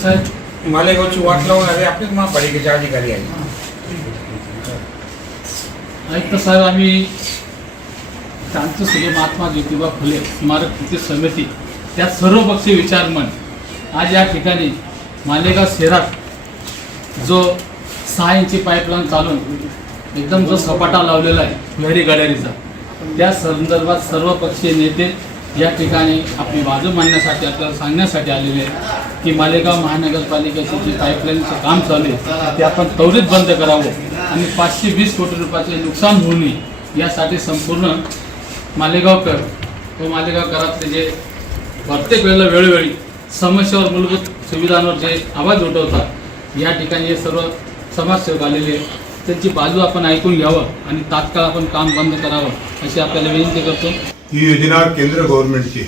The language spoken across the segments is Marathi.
साहेब मालेगावची वाट लावणारे आपलेच महापालिकेचे अधिकारी आहेत ऐकता साहेब आम्ही क्रांतीसूर्य महात्मा ज्योतिबा फुले स्मारक कृती समिती त्या सर्वपक्षीय विचार मंच आज या ठिकाणी मालेगाव शहरात जो सहा इंची पाईपलाईन चालून एकदम जो सपाटा लावलेला आहे लहरी गॅलरीचा त्या संदर्भात सर्वपक्षीय नेते या ठिकाणी आपली बाजू मांडण्यासाठी आपल्याला सांगण्यासाठी आलेले आहेत की मालेगाव महानगरपालिकेचे जे पाईपलाईनचं काम चालू आहे ते आपण त्वरित बंद करावं आणि पाचशे वीस कोटी रुपयाचे नुकसान होऊ नये यासाठी संपूर्ण मालेगावकर व मालेगावकरातले जे प्रत्येक वेळेला वेळोवेळी समस्यावर मूलभूत सुविधांवर जे आवाज उठवतात या ठिकाणी हे सर्व समाजसेवक आलेले त्यांची बाजू आपण ऐकून घ्यावं आणि तात्काळ आपण काम बंद करावं अशी आपल्याला विनंती करतो. ही योजना केंद्र गव्हर्नमेंटची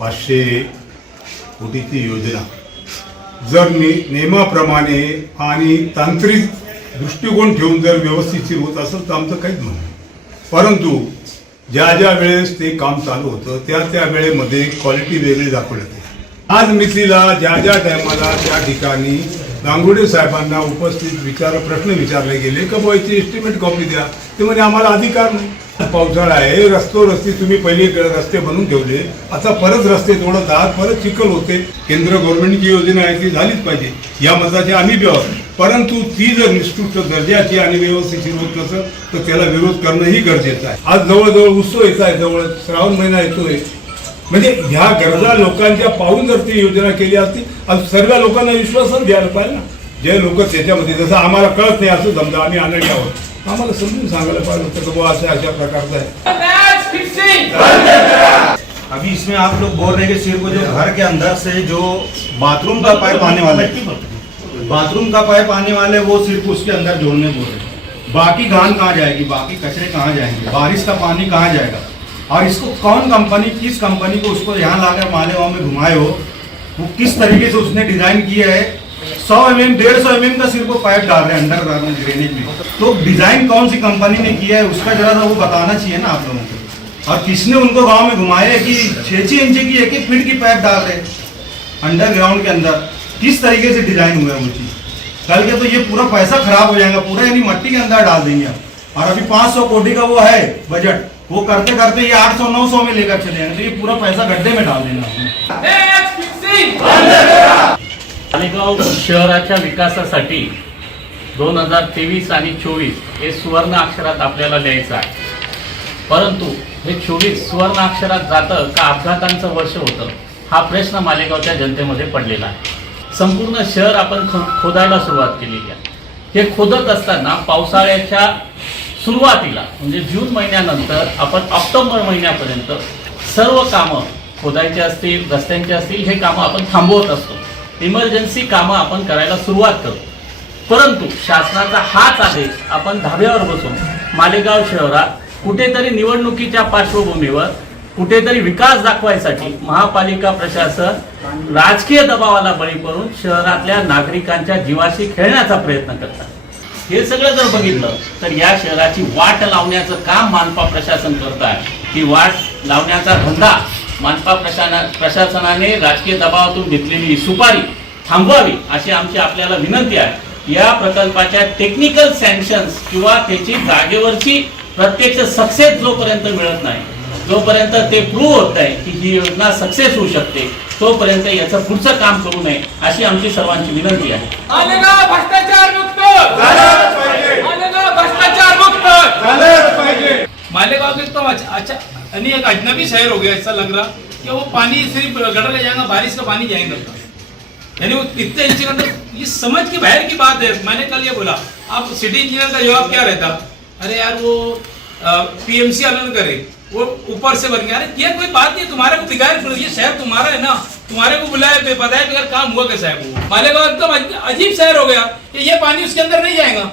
पाचशे कोटीची योजना. जर नि नियमाप्रमाणे आणि तांत्रिक दृष्टिकोन ठेवून जर व्यवस्थित होत असेल तर आमचं काहीच म्हणणं परंतु ज्या ज्या वेळेस ते काम चालू होतं त्या त्या वेळेमध्ये क्वालिटी वेगळी दाखवली जाते आज मितीला ज्या ज्या टायमाला त्या ठिकाणी गांगुडे साहेबांना उपस्थित विचार प्रश्न विचारले गेले का बुवा याची एस्टिमेट कॉपी द्या? ते म्हणजे आम्हाला अधिकार नाही. पावसाळा आहे. रस्तो रस्ते तुम्ही पहिले रस्ते बनवून ठेवले. आता परत रस्ते तोडत आहात परत चिखल होते. केंद्र गव्हर्नमेंटची योजना आहे ती झालीच पाहिजे. या मताची आम्ही आहोत परंतु ती जर निष्कृष्ट दर्जाची आणि व्यवस्थित होत नसेल तर त्याला विरोध करणंही गरजेचं आहे. आज जवळजवळ उत्सव येत आहे जवळ श्रावण महिना येतोय. म्हणजे ह्या गरजा लोकांच्या पाहून जर ती योजना केली असती आज सर्व लोकांना विश्वासच द्यायला पाहिजे ना. जे लोक त्याच्यामध्ये जसं आम्हाला कळत नाही असं समजा आम्ही आनंदी आहोत. आम्हाला समजून सांगायला पाहिजे होतं अशा प्रकारचं आहे. अभी इसमें आप लोग बोल रहे हैं कि सिर्फ़ जो घर के अंदर से जो बाथरूम का पाइप आने वाला है, बाथरूम का पाइप आने वाले वो सिर्फ़ उसके अंदर जोड़ने बोल रहे हैं। बाकी गान कहाँ जाएगी? बाकी कचरे कहाँ जाएँगे? बारिश का पानी कहाँ जाएगा? और इसको कौन कंपनी, किस कंपनी को उसको यहाँ लाकर मालेगांव में घुमाए हो? वो किस तरीके से उसने डिज़ाइन किया है? सौ एम एम डेढ़ सौ एम एम का सिर्फ़ वो पाइप डाल रहे हैं अंडर ड्रेनेज में। तो डिज़ाइन कौन सी कंपनी ने किया है उसका जरा सा वो बताना चाहिए ना आप लोगों को। और किसने उनको गाँव में घुमाया है कि छः छः इंच की एक एक फीट की पाइप डाल रहे हैं अंडरग्राउंड के अंदर? किस तरीके से डिज़ाइन हुआ है वो चीज़? कल के तो ये पूरा पैसा खराब हो जाएगा पूरा यानी मट्टी के अंदर डाल देंगे आप। और अभी 500 कोटी का वो है बजट वो करते करते ये 800 900 में लेकर चले जाएँगे। तो ये पूरा पैसा गड्ढे में डाल देना मालेगाव शहराच्या विकासासाठी दोन हजार तेवीस आणि चोवीस हे सुवर्ण अक्षरात आपल्याला लिहायचं आहे. परंतु हे चोवीस सुवर्ण अक्षरात जातं का अपघातांचं वर्ष होतं? हा प्रश्न मालेगावच्या जनतेमध्ये पडलेला आहे. संपूर्ण शहर आपण खो खोदायला सुरुवात केलेली आहे. हे खोदत असताना पावसाळ्याच्या सुरुवातीला म्हणजे जून महिन्यानंतर आपण ऑक्टोबर महिन्यापर्यंत सर्व कामं खोदायचे असतील रस्त्यांचे असतील हे कामं आपण थांबवत असतो. इमर्जन्सी कामं आपण करायला सुरुवात करतो परंतु शासनाचा हाच आदेश आपण धाब्यावर बसून मालेगाव शहरात कुठेतरी निवडणुकीच्या पार्श्वभूमीवर कुठेतरी विकास दाखवायसाठी महापालिका प्रशासन राजकीय दबावाला बळी पडून शहरातल्या नागरिकांच्या जीवाशी खेळण्याचा प्रयत्न करतात. हे सगळं जर बघितलं तर या शहराची वाट लावण्याचं काम मानपा प्रशासन करत आहे. ती वाट लावण्याचा धंदा मानपा प्रशाना प्रशासनाने राजकीय दबावातून घेतलेली ही सुपारी थांबवावी अशी आमची आपल्याला विनंती आहे. या प्रकल्पाच्या टेक्निकल सँक्शन्स किंवा त्याची जागेवरची प्रत्यक्ष सक्सेस जोपर्यंत मिळत नाही जोपर्यंत ते प्रूव्ह होत नाही की ही योजना सक्सेस होऊ शकते तोपर्यंत याचं पुढचं काम करू नये अशी आमची सर्वांची विनंती आहे. मालेगाव भ्रष्टाचार मुक्त! मालेगाव यानी एक अजनबी शहर हो गया ऐसा लग रहा कि वो पानी सिर्फ़ गटर ले जाएगा बारिश का पानी जाएगा। यानी वो कितने इंच के ये समझ के बाहर की बात है। मैंने कल ये बोला आप सिटी इंजीनियर का जवाब क्या रहता? अरे यार वो पीएमसी आंदोलन करे वो ऊपर से बन गया। अरे ये कोई बात नहीं तुम्हारे को करो, ये शहर तुम्हारा है ना। तुम्हारे को बुलाया पे कि अगर काम हुआ कैसा है वो? मालेगांव एकदम अजीब शहर हो गया कि ये पानी उसके अंदर नहीं जाएगा।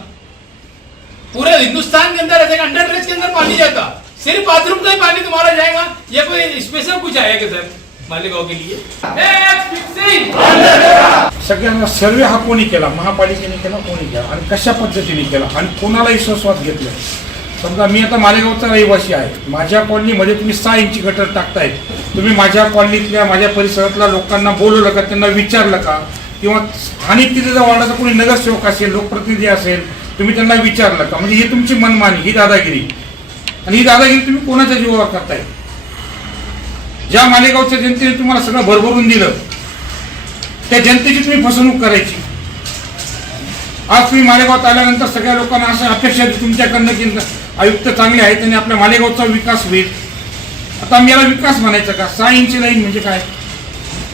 पूरे हिंदुस्तान के अंदर अंडर ब्रिज के अंदर पानी जाता सिर्फ बाथरूम का ही पानी तुम्हारा जाएगा? ये कोई स्पेशल कुछ आएगा सर मालेगाव के लिए। सगळ्यांना सर्वे हा कोणी केला? महापालिकेने केला कोणी केला? आणि कशा पद्धतीने केला? आणि कोणालाही विश्वासात घेतलं समजा मी आता मालेगावचा रहिवासी आहे. माझ्या कॉलनीमध्ये तुम्ही सहा इंची गटर टाकतायत तुम्ही माझ्या कॉलनीतल्या माझ्या परिसरातल्या लोकांना बोलवलं का? त्यांना विचारलं का? किंवा स्थानिक तिथे जर वार्डाचा कोणी नगरसेवक असेल लोकप्रतिनिधी असेल तुम्ही त्यांना विचारलं का? म्हणजे ही तुमची मनमानी ही दादागिरी. आणि ही दादागिरी तुम्ही कोणाच्या जीवावर करताय? ज्या मालेगावच्या जनतेने तुम्हाला सगळं भरभरून दिलं त्या जनतेची तुम्ही फसवणूक करायची. आज तुम्ही मालेगावात आल्यानंतर सगळ्या लोकांना अशा अपेक्षा आहे तुमच्याकडनं की आयुक्त चांगले आहेत आणि आपल्या मालेगावचा विकास होईल. आता मी याला विकास म्हणायचा का? सहा इंची लाईन म्हणजे काय?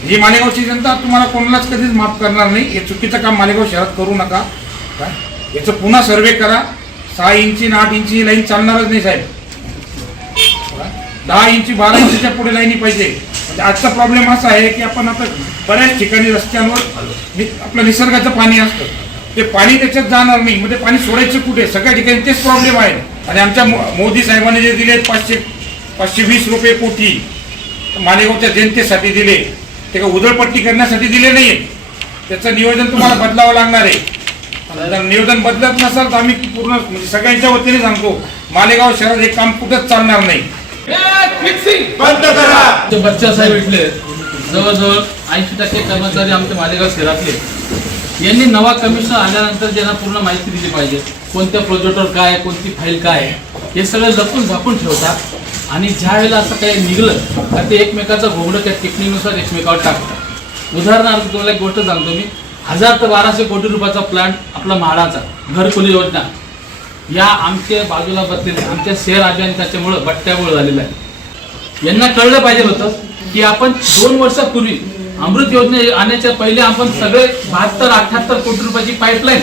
ही मालेगावची जनता तुम्हाला कोणालाच कधीच माफ करणार नाही. हे चुकीचं काम मालेगाव शहरात करू नका. काय? याचं पुन्हा सर्वे करा. सहा इंची आठ इंची लाईन चालणारच नाही साहेब. दहा इंची बारा इंचीच्या पुढे लाईनी पाहिजे. म्हणजे आजचा प्रॉब्लेम असा आहे की आपण आता बऱ्याच ठिकाणी रस्त्यांवर आपलं निसर्गाचं पाणी असतं. ते पाणी त्याच्यात जाणार नाही. म्हणजे पाणी सोडायचं कुठे? सगळ्या ठिकाणी तेच प्रॉब्लेम आहे. आणि आमच्या मोदी साहेबांनी जे दिले पाचशे पाचशे वीस रुपये कोटी मालेगावच्या जनतेसाठी दिले. ते का उधळपट्टी करण्यासाठी दिले नाही त्याचं नियोजन तुम्हाला बदलावं लागणार आहे. जर नियोजन बदलत नसाल तर आम्ही पूर्ण म्हणजे सगळ्यांच्या वतीने सांगतो मालेगाव शहरात हे काम कुठंच चालणार नाही. ते बच्चा साहेब इथले जवळजवळ ऐंशी टक्के कर्मचारी आमच्या मालेगाव शहरातले. यांनी नवा कमिशनर आल्यानंतर त्यांना पूर्ण माहिती दिली पाहिजे. कोणत्या प्रोजेक्टवर काय आहे, कोणती फाईल काय आहे हे सगळं लपून झापून ठेवतात. आणि ज्या वेळेला असं काही निघलं तर ते एकमेकाचं घोगडं त्या टेक्निकनुसार एकमेकावर टाकतात. उदाहरणार्थ तुम्हाला एक गोष्ट सांगतो मी. हजार ते बाराशे कोटी रुपयाचा प्लॅन आपला म्हाडाचा घरकुली योजना. या आमच्या बाजूला बसलेल्या आमच्या शेअर अभियान त्याच्यामुळं बट्ट्यामुळं झालेलं आहे. यांना कळलं पाहिजे होतं की आपण दोन वर्षापूर्वी अमृत योजने आणण्याच्या पहिले आपण सगळे बहात्तर अठ्याहत्तर कोटी रुपयाची पाईपलाईन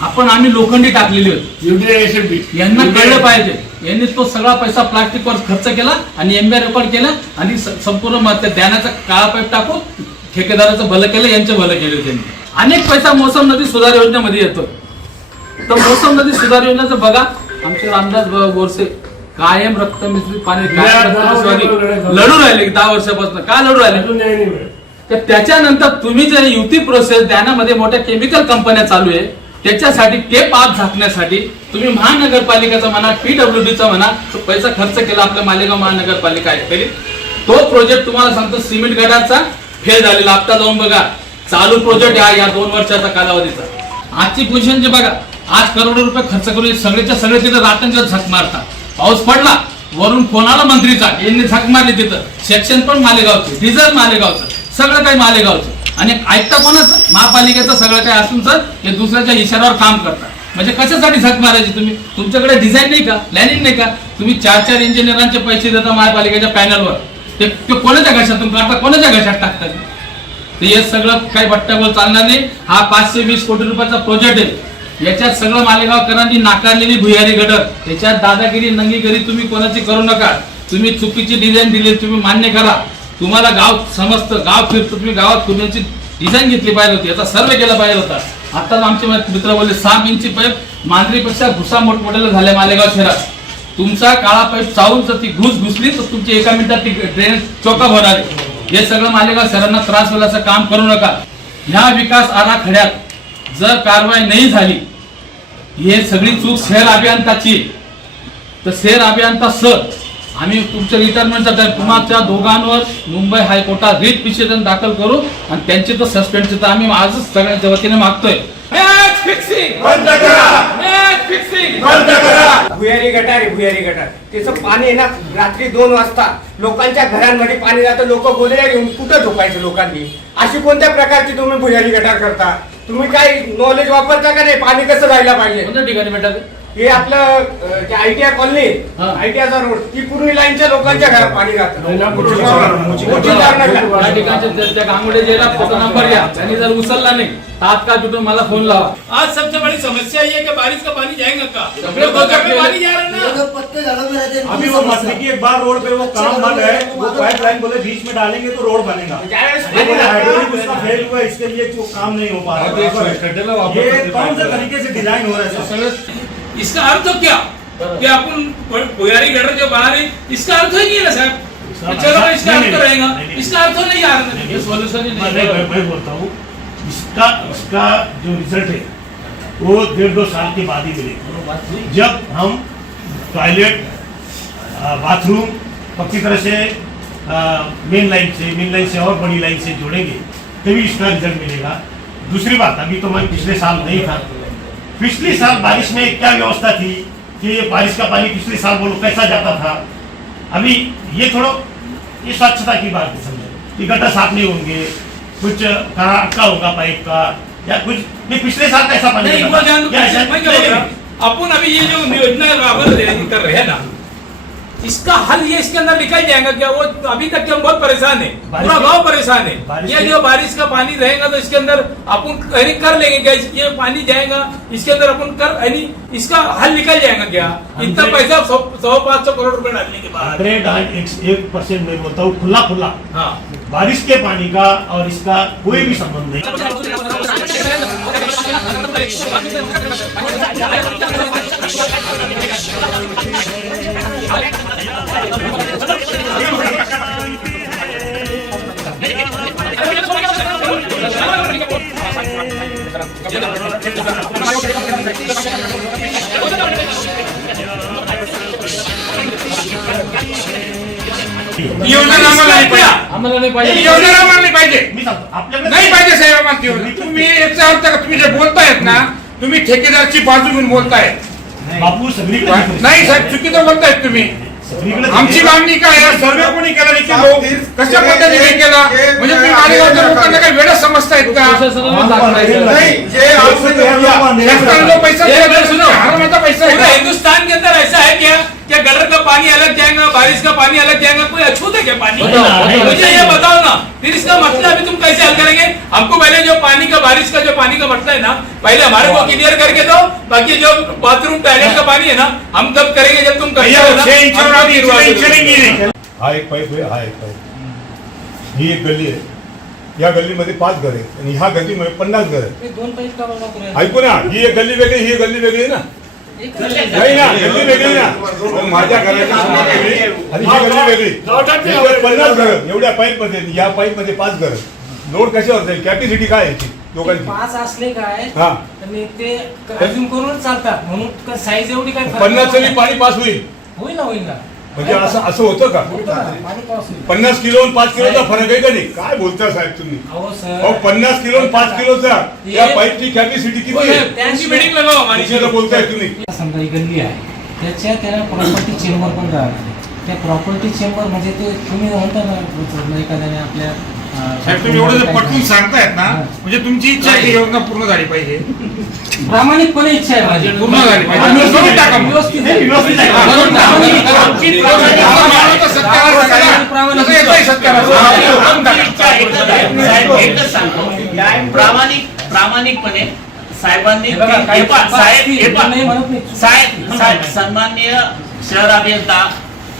आपण आम्ही लोखंडी टाकलेली होती. यांना कळलं पाहिजे. यांनी तो सगळा पैसा प्लास्टिकवर खर्च केला आणि एमबीआर रेकॉर्ड केला आणि संपूर्ण ज्ञानाचा ध्यानाचा काळा पाईप टाकून ठेकेदाराचं भलं केलं यांचं भलं केलं त्यांनी. अनेक पैसा मोसम नदी सुधार योजनेमध्ये येतो. तर मोसम नदी सुधार योजनेचं बघा. आमचे रामदास बोरसे कायम रक्त मिश्रित पाणी कायम लढू राहिले दहा वर्षापासून. का लढू राहिले? तर त्याच्यानंतर तुम्ही जे युती प्रोसेस त्यामध्ये मोठ्या केमिकल कंपन्या चालू आहे त्याच्यासाठी ते पाप झाकण्यासाठी तुम्ही महानगरपालिकेचा म्हणा पीडब्ल्यूडीचा म्हणा तो पैसा खर्च केला आपल्या मालेगाव महानगरपालिका आहे. तो प्रोजेक्ट तुम्हाला सांगतो सिमेंट गटारचा फेल झालेला. आता जाऊन बघा चालू प्रोजेक्ट हा या दोन वर्षाचा कालावधीचा. आजची पोझिशन जे बघा आज करोडो रुपये खर्च करून सगळेच्या सगळे तिथं रात्यांच्या झक मारतात. पाऊस पडला वरून कोणाला मंत्रीचा यांनी झक मारली तिथं. सेक्शन पण मालेगावचं डिझेल मालेगावचं सगळं काही मालेगावचं. आणि ऐकता कोणाचं? महापालिकेचं सगळं काही असून सर हे दुसऱ्याच्या इशाऱ्यावर काम करतात. म्हणजे कशासाठी झक मारायची तुम्ही? तुमच्याकडे डिझाईन नाही का? प्लॅनिंग नाही का? तुम्ही चार चार इंजिनियरांचे पैसे देता महापालिकेच्या पॅनलवर ते ते कोणाच्या घशातून काढता कोणाच्या घशात टाकतात? हे सगळं काही बट्ट्याबोल चालणार नाही. हा पाचशे वीस कोटी रुपयाचा प्रोजेक्ट आहे. याच्यात सगळं मालेगावकरांनी नाकारलेली भुयारी घटक याच्यात दादागिरी नंगीगिरी तुम्ही कोणाची करू नका. तुम्ही चुकीची डिझाईन दिली तुम्ही मान्य करा. तुम्हाला गाव समजतं गाव फिरतं तुम्ही गावात फिरण्याची डिझाईन घेतली पाहिजे होती. याचा सर्वे केला पाहिजे होता. आता आमचे मित्र बोलले सहा इंची पाईप मांजरीपेक्षा घुसा मोठमोठ्याला झाल्या मालेगाव शहरात. तुमचा काळा पाईप चावून जर ती घुस घुसली तर तुमची एका मिनिटात ती ड्रेन चोका होणार आहे. हे सगळं मालेगाव शहरांना त्रास होईल असं काम करू नका. ह्या विकास आराखड्यात जर कारवाई नाही झाली हे सगळी चूक शहर अभियंताची. तर शहर अभियंता सर आम्ही तुमच्या रिटायरमेंटचा तुमच्या दोघांवर मुंबई हायकोर्टात रिट पिटिशन दाखल करू आणि त्यांची तर सस्पेंडची तर आम्ही आजच सगळ्यांच्या वतीने मागतोय. मॅच फिक्सिंग बंद करा! मॅच फिक्सिंग बंद करा! भुयारी गटार भुयारी गटार. त्याचं पाणी आहे ना रात्री दोन वाजता लोकांच्या घरांमध्ये पाणी जातं लोक गोदड्या घेऊन कुठं झोपायचं लोकांनी? अशी कोणत्या प्रकारची तुम्ही भुयारी गटार करता? तुम्ही काय नॉलेज वापरता का नाही? पाणी कसं राहायला पाहिजे? कोणत्या ठिकाणी भेटा हे आपलं जे आयटीआय कॉलनी. आयटीआयचा रोड ती पूर्वी लाईनच्या लोकांच्या घरात पाणी जातं. गांगुडे जेला फोटो नंबर घ्या. त्यांनी जर उचलला नाही तात्काळ तिथून मला फोन लावा. आज सबसे बड़ी समस्या ये है कि बारिश का पानी जाएगा का? में पानी जा रहा है ना। अभी वो मसले की एक बार रोड पे वो काम बंद है वो पाइप लाइन बोले बीच में डालेंगे तो रोड बनेगा। हाइड्रोलिक उसका फेल हुआ इसके लिए काम नहीं हो पा रहा। है ये कौन से तरीके से डिजाइन हो रहा है? इसका अर्थ तो क्या? कि अपन पुजारी गटर जो बना रहे इसका अर्थ ही नहीं है ना साहब? तो चलो इसका नहीं, अर्थ रहेगा। इसका अर्थ नहीं आ रहा हे सोल्युशन ही मैं मैं- मैं बोलता हूँ इसका इसका जो रिज़ल्ट है वो डेढ़ दो साल के बाद ही मिलेगा। जब हम टॉयलेट बाथरूम पक्की तरह से मेन लाइन से मेन लाइन से और बड़ी लाइन से जोड़ेंगे तभी इसका रिज़ल्ट मिलेगा। दूसरी बात अभी तो मैं पिछले साल नहीं था पिछले साल बारिश में क्या व्यवस्था थी कि ये बारिश का पानी पिछले साल बोलो कैसा जाता था? अभी ये थोड़ा ये स्वच्छता की बात है समझो। कि गटर साफ़ नहीं होंगे कुछ कहाँ अटका होगा पाइप का या कुछ नहीं पिछले साल कैसा पानी? अपन अभी ये जो योजना कर रहे हैं ना इसका हल ये इसके अंदर निकल जाएगा क्या वो अभी तक के हम बहुत परेशान है। पूरा गाँव परेशान है। ये जो बारिश का पानी रहेगा तो इसके अंदर अपन कहीं कर लेंगे क्या? ये पानी जाएगा इसके अंदर अपन कर यानी इसका हल निकल जाएगा क्या? इतना पैसा सौ सौ पाँच सौ करोड़ रुपए डालने के बाद। एक- एक परसेंट मैं बोलता हूँ खुला खुला। हाँ। बारिश के पानी का और इसका कोई भी संबंध नहीं। ही योजना आम्हाला नाही पाहिजे. आम्हाला नाही ही पाहिजे योजना आम्हाला नाही पाहिजे. मी सांगतो आपल्याकडे नाही पाहिजे साहेब आम्हाला ती योजना. तुम्ही याचा अर्थ का तुम्ही जे बोलतायत ना तुम्ही ठेकेदारची बाजू घेऊन बोलतायत. बापू सगळीकडे नाही साहेब चुकीचं बोलतायत तुम्ही. सगळीकडे आमची मागणी काय आहे? सर्वे कोणी केला लोक कशा पद्धतीने केला? म्हणजे तुम्ही मालेगावच्या लोकांना काही वेळ समजतायत का? प्रशासनाला जो पैसा दिला। हरमाचा पैसा आहे का? हिंदुस्तान के अंदर ऐसा है क्या क्या गटर का पानी अलग जाएगा बारिश का पानी अलग जाएगा कोई अछूत है क्या पानी। मुझे ये बताओ ना फिर इसका मसला अभी तुम कैसे हल करेंगे? हमको पहले जो पानी का बारिश का जो पानी का मसला है ना पहले हमारे को क्लियर करके दो बाकी जो बाथरूम टॉयलेट का पानी है ना हम तब करेंगे जब तुम भैया करते हो गेली. हा एक पाईप आहे हा एक पाईप ही एक गल्ली आहे या गल्लीमध्ये पाच घर आहेत आणि ह्या गल्लीमध्ये पन्नास घर आहेत ऐकू ना ही। एक गल्ली वेगळी ही एक गल्ली वेगळी ना। नाही ना गल्ली वेगळी ना. मग माझ्या घराची सीमा वेगळी आणि ही गल्ली वेगळी. याच्यात पन्नास घर एवढ्या पाईपमध्ये या पाईपमध्ये पाच घर. लोड कशावर जाईल? कॅपॅसिटी काय आहे याची? दोघांची. पाच असले काय हा. आणि ते अजून करून चालतात. म्हणून साईज एवढी काय फरक पन्नास नाही. पाणी पास होईल. होईल ना होईल ना. म्हणजे असं असं होतं का. पन्नास किलो आणि पाच किलोचा फरक आहे का नाही? काय बोलता साहेब तुम्ही? अहो पन्नास किलो आणि पाच किलोचा या पाईपची कॅपॅसिटी किती बोलताय तुम्ही. समजा ही गल्ली आहे. त्याच्या त्याला प्रॉपर्टी चेंबर पण राहणार त्या प्रॉपर्टी चेंबर म्हणजे ते तुम्ही म्हणता ना एखाद्याने आपल्या साहेब तुम्ही एवढं जर पटवून सांगतायत ना म्हणजे तुमची इच्छा आहे की योजना पूर्ण झाली पाहिजे प्रामाणिकपणे इच्छा आहे माझी पूर्ण झाली पाहिजे आणि करून टाका मग. व्यवस्थित व्यवस्थित आहे. करून टाका. प्रामाणिक- येतंय? करून टाका. प्रामाणिकपणे साहेबांनी हे बघा, हे काही पहा, साहेब हे चुका पहा. नाही म्हणत नाही. साहेब साहेब सन्माननीय शहर अभियंता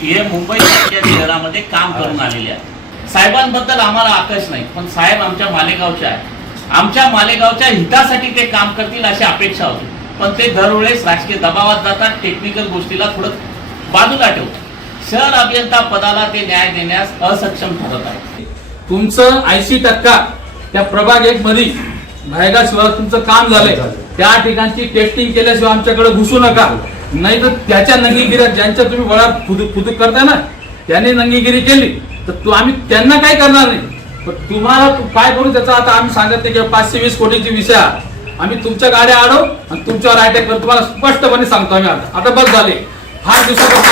हे मुंबई शहरामध्ये काम करून आलेले आहेत साहेबांबद्दल आम्हाला आकर्ष नाही पण साहेब आमच्या मालेगावचे आहे आमच्या मालेगावच्या हितासाठी ते काम करतील अशी अपेक्षा होती. पण ते दरवेळेस राजकीय दबावात जातात टेक्निकल गोष्टीला थोडं बाजूला ठेवतात. शहर अभियंता पदाला ते न्याय देण्यास असक्षम ठरत आहे तुमचं ऐंशी टक्का त्या प्रभाग एक मध्ये भायगाशिवाय तुमचं काम झालंय. त्या ठिकाणची टेस्टिंग केल्याशिवाय आमच्याकडे घुसू नका. नाही तर त्याच्या नंगीगिऱ्या ज्यांच्या तुम्ही वळात फुदूक फुदूक करताय ना त्याने नंगीगिरी केली. तर तू आम्ही त्यांना काय करणार नाही? पण तुम्हाला काय करू त्याचा आता आम्ही सांगत नाही की पाचशे वीस कोटीची विषय आम्ही तुमच्या गाड्या आडव आणि तुमच्यावर अटॅक करतो तुम्हाला स्पष्टपणे सांगतो आम्ही आता. आता बस झाले. फार दिवसापासून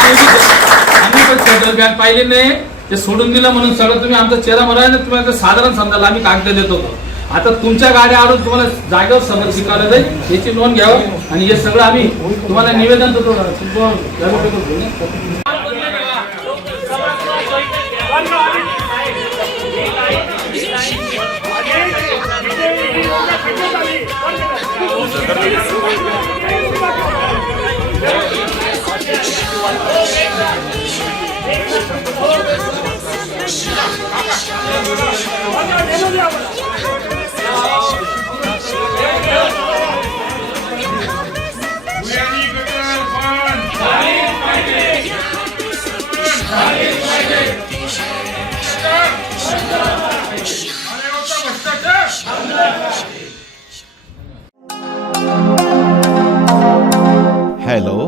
आम्ही पण सेंट्रल बँक पाहिली नाही. ते सोडून दिलं म्हणून सगळं तुम्ही आमचा चेहरा मरायला तुम्हाला साधारण समजायला आम्ही कागद देत होतो. आता तुमच्या गाड्या आडून तुम्हाला जागेवर समज शिकायला जाईल. याची नोंद घ्यावं आणि हे सगळं आम्ही तुम्हाला निवेदन देतो. हेलो